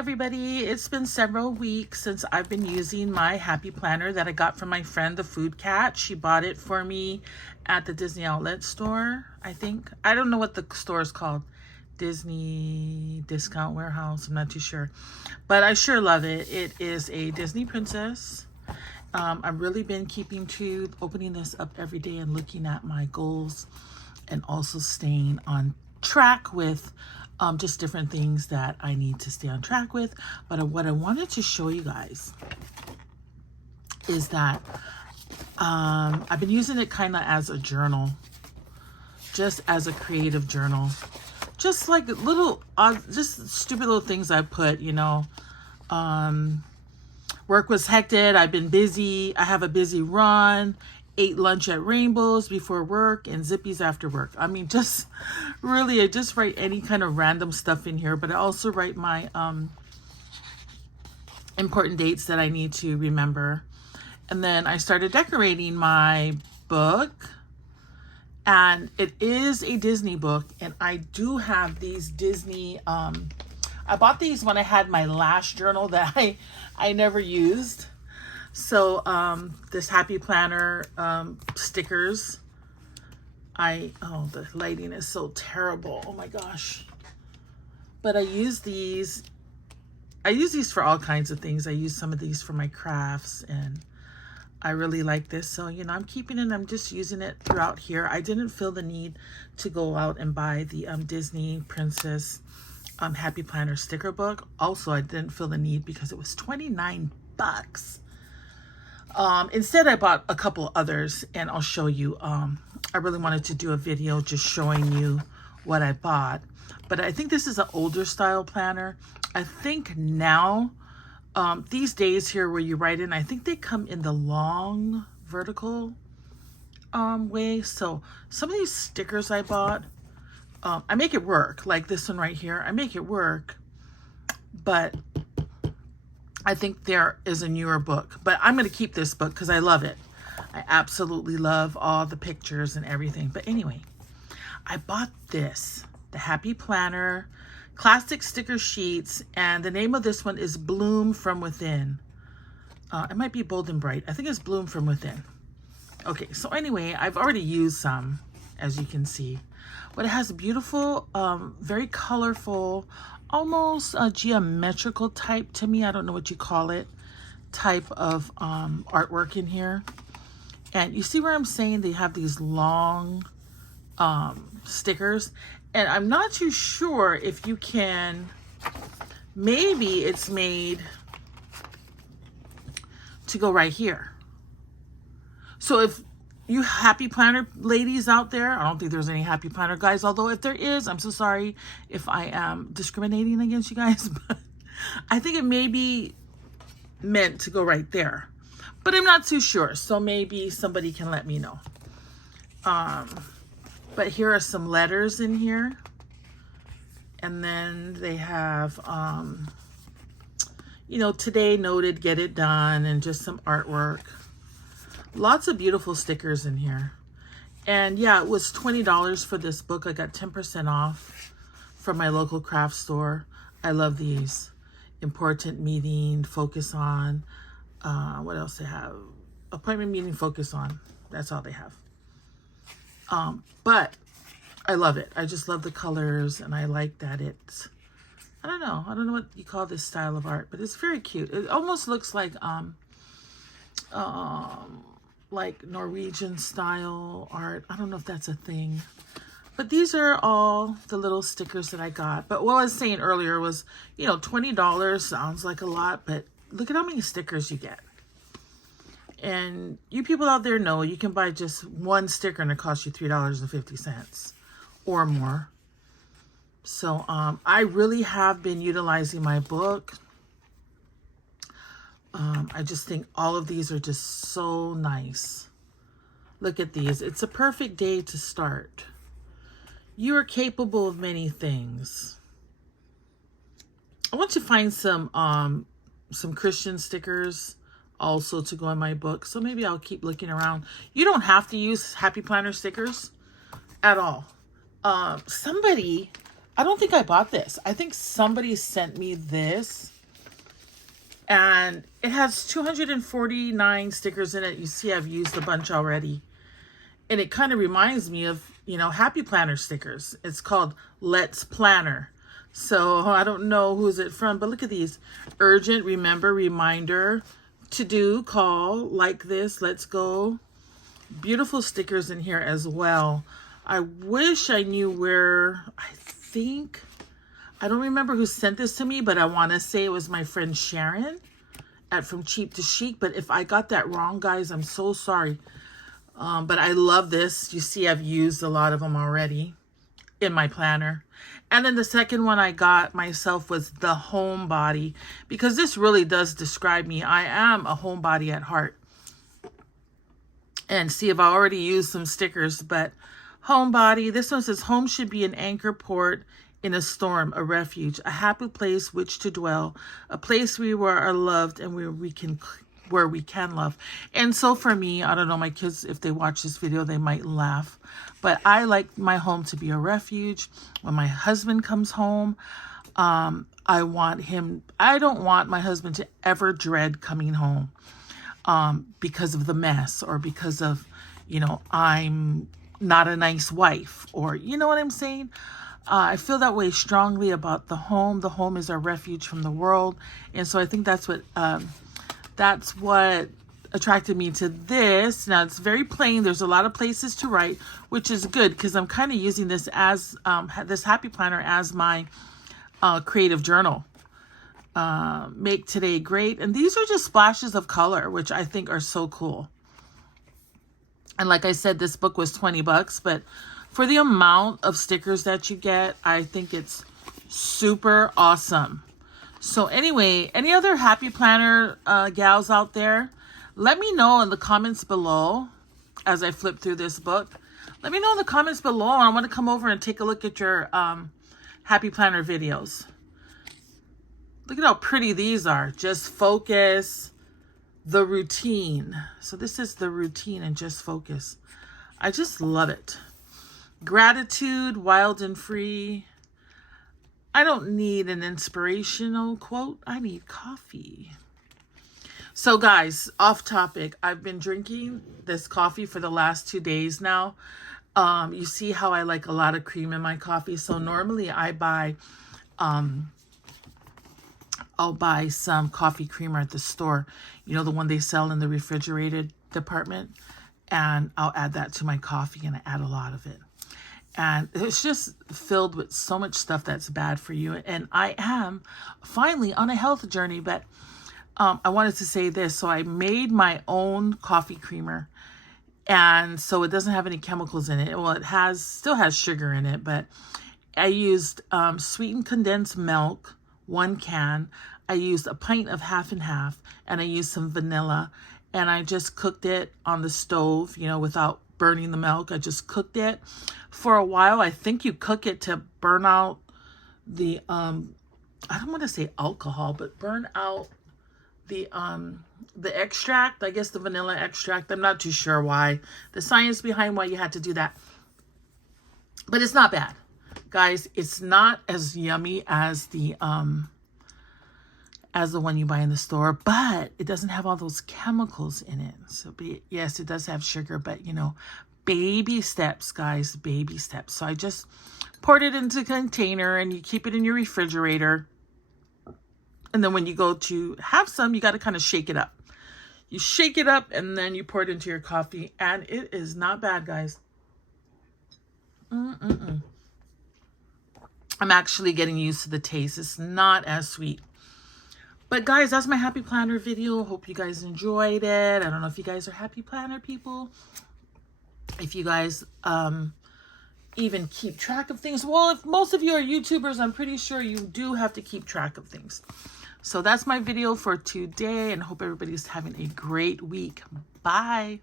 everybody. It's been several weeks since I've been using my Happy Planner that I got from my friend, the Food Cat. She bought it for me at the Disney Outlet store, I think. I don't know what the store is called. Disney Discount Warehouse. I'm not too sure. But I sure love it. It is a Disney princess. I've really been keeping to opening this up every day and looking at my goals and also staying on track with just different things that I need to stay on track with. But what I wanted to show you guys is that I've been using it kind of as a journal, just as a creative journal, just like little, just stupid little things I put, you know. Work was hectic. I've been busy. I have a busy run. Ate lunch at Rainbows before work and Zippy's after work. I mean, just really, I just write any kind of random stuff in here, but I also write my important dates that I need to remember. And then I started decorating my book, and it is a Disney book, and I do have these Disney, I bought these when I had my last journal that I never used. So this Happy Planner stickers, oh, the lighting is so terrible. Oh my gosh. But I use these for all kinds of things. I use some of these for my crafts, and I really like this. So, you know, I'm keeping it, I'm just using it throughout here. I didn't feel the need to go out and buy the Disney Princess Happy Planner sticker book. Also, I didn't feel the need because it was 29 bucks. Instead, I bought a couple others, and I'll show you. I really wanted to do a video just showing you what I bought. But I think this is an older style planner. I think now, these days here where you write in, I think they come in the long vertical way. So some of these stickers I bought, I make it work. Like this one right here, I make it work. But I think there is a newer book, but I'm going to keep this book because I love it. I absolutely love all the pictures and everything. But anyway, I bought this, the Happy Planner Classic Sticker Sheets, and the name of this one is Bloom from Within. It might be Bold and Bright. I think it's Bloom from Within. Okay, so anyway, I've already used some, as you can see. But it has a beautiful, very colorful, almost a geometrical type, to me, I don't know what you call it, type of artwork in here. And you see where I'm saying they have these long stickers, and I'm not too sure if you can, maybe it's made to go right here. So if you Happy Planner ladies out there, I don't think there's any Happy Planner guys, although if there is, I'm so sorry if I am discriminating against you guys, but I think it may be meant to go right there, but I'm not too sure, so maybe somebody can let me know. But here are some letters in here, and then they have, you know, today noted, get it done, and just some artwork. Lots of beautiful stickers in here. And yeah, it was $20 for this book. I got 10% off from my local craft store. I love these. Important meeting, focus on. What else they have? Appointment meeting, focus on. That's all they have. But I love it. I just love the colors, and I like that it's, I don't know what you call this style of art, but it's very cute. It almost looks like Norwegian style art. I don't know if that's a thing, but these are all the little stickers that I got. But what I was saying earlier was, you know, $20 sounds like a lot, but look at how many stickers you get. And you people out there know you can buy just one sticker and it costs you $3.50 or more. So I really have been utilizing my book. I just think all of these are just so nice. Look at these. It's a perfect day to start. You are capable of many things. I want to find some Christian stickers also to go in my book. So maybe I'll keep looking around. You don't have to use Happy Planner stickers at all. Somebody I don't think I bought this. I think somebody sent me this. And it has 249 stickers in it. You see, I've used a bunch already. And it kind of reminds me of, you know, Happy Planner stickers. It's called Let's Planner. So I don't know who's it from, but look at these. Urgent, remember, reminder, to do, call, like this, let's go. Beautiful stickers in here as well. I wish I knew where, I don't remember who sent this to me, but I want to say it was my friend Sharon at From Cheap to Chic. But if I got that wrong, guys, I'm so sorry. But I love this. You see, I've used a lot of them already in my planner. And then the second one I got myself was the Homebody, because this really does describe me. I am a homebody at heart. And see, I've already used some stickers, but Homebody, this one says, home should be an anchor port in a storm, a refuge, a happy place which to dwell, a place where we are loved and where we can love. And so for me, I don't know, my kids, if they watch this video, they might laugh, but I like my home to be a refuge. When my husband comes home, I don't want my husband to ever dread coming home because of the mess, or because of, you know, I'm not a nice wife, or, you know what I'm saying? I feel that way strongly about the home. The home is our refuge from the world. And so I think that's what attracted me to this. Now, it's very plain. There's a lot of places to write, which is good, because I'm kind of using this as this Happy Planner as my creative journal. Make today great. And these are just splashes of color, which I think are so cool. And like I said, this book was $20, but for the amount of stickers that you get, I think it's super awesome. So anyway, any other Happy Planner gals out there, let me know in the comments below as I flip through this book. Let me know in the comments below. I want to come over and take a look at your Happy Planner videos. Look at how pretty these are. Just Focus, The Routine. So this is The Routine and Just Focus. I just love it. Gratitude, Wild and Free. I don't need an inspirational quote. I need coffee. So guys, off topic. I've been drinking this coffee for the last 2 days now. You see how I like a lot of cream in my coffee. So normally I buy, I'll buy some coffee creamer at the store. You know, the one they sell in the refrigerated department. And I'll add that to my coffee, and I add a lot of it. And it's just filled with so much stuff that's bad for you. And I am finally on a health journey, but I wanted to say this. So I made my own coffee creamer. And so it doesn't have any chemicals in it. Well, it still has sugar in it, but I used sweetened condensed milk, 1 can. I used a pint of half and half, and I used some vanilla. And I just cooked it on the stove, you know, without burning the milk. I just cooked it for a while. I think you cook it to burn out the, I don't want to say alcohol, but burn out the extract, I guess the vanilla extract. I'm not too sure why, the science behind why you had to do that. But it's not bad. Guys, it's not as yummy as the one you buy in the store, but it doesn't have all those chemicals in it. So yes, it does have sugar, but you know, baby steps, guys, baby steps. So I just poured it into a container, and you keep it in your refrigerator. And then when you go to have some, you got to kind of shake it up. You shake it up, and then you pour it into your coffee, and it is not bad, guys. I'm actually getting used to the taste. It's not as sweet. But guys, that's my Happy Planner video. Hope you guys enjoyed it. I don't know if you guys are Happy Planner people. If you guys even keep track of things. Well, if most of you are YouTubers, I'm pretty sure you do have to keep track of things. So that's my video for today, and hope everybody's having a great week. Bye.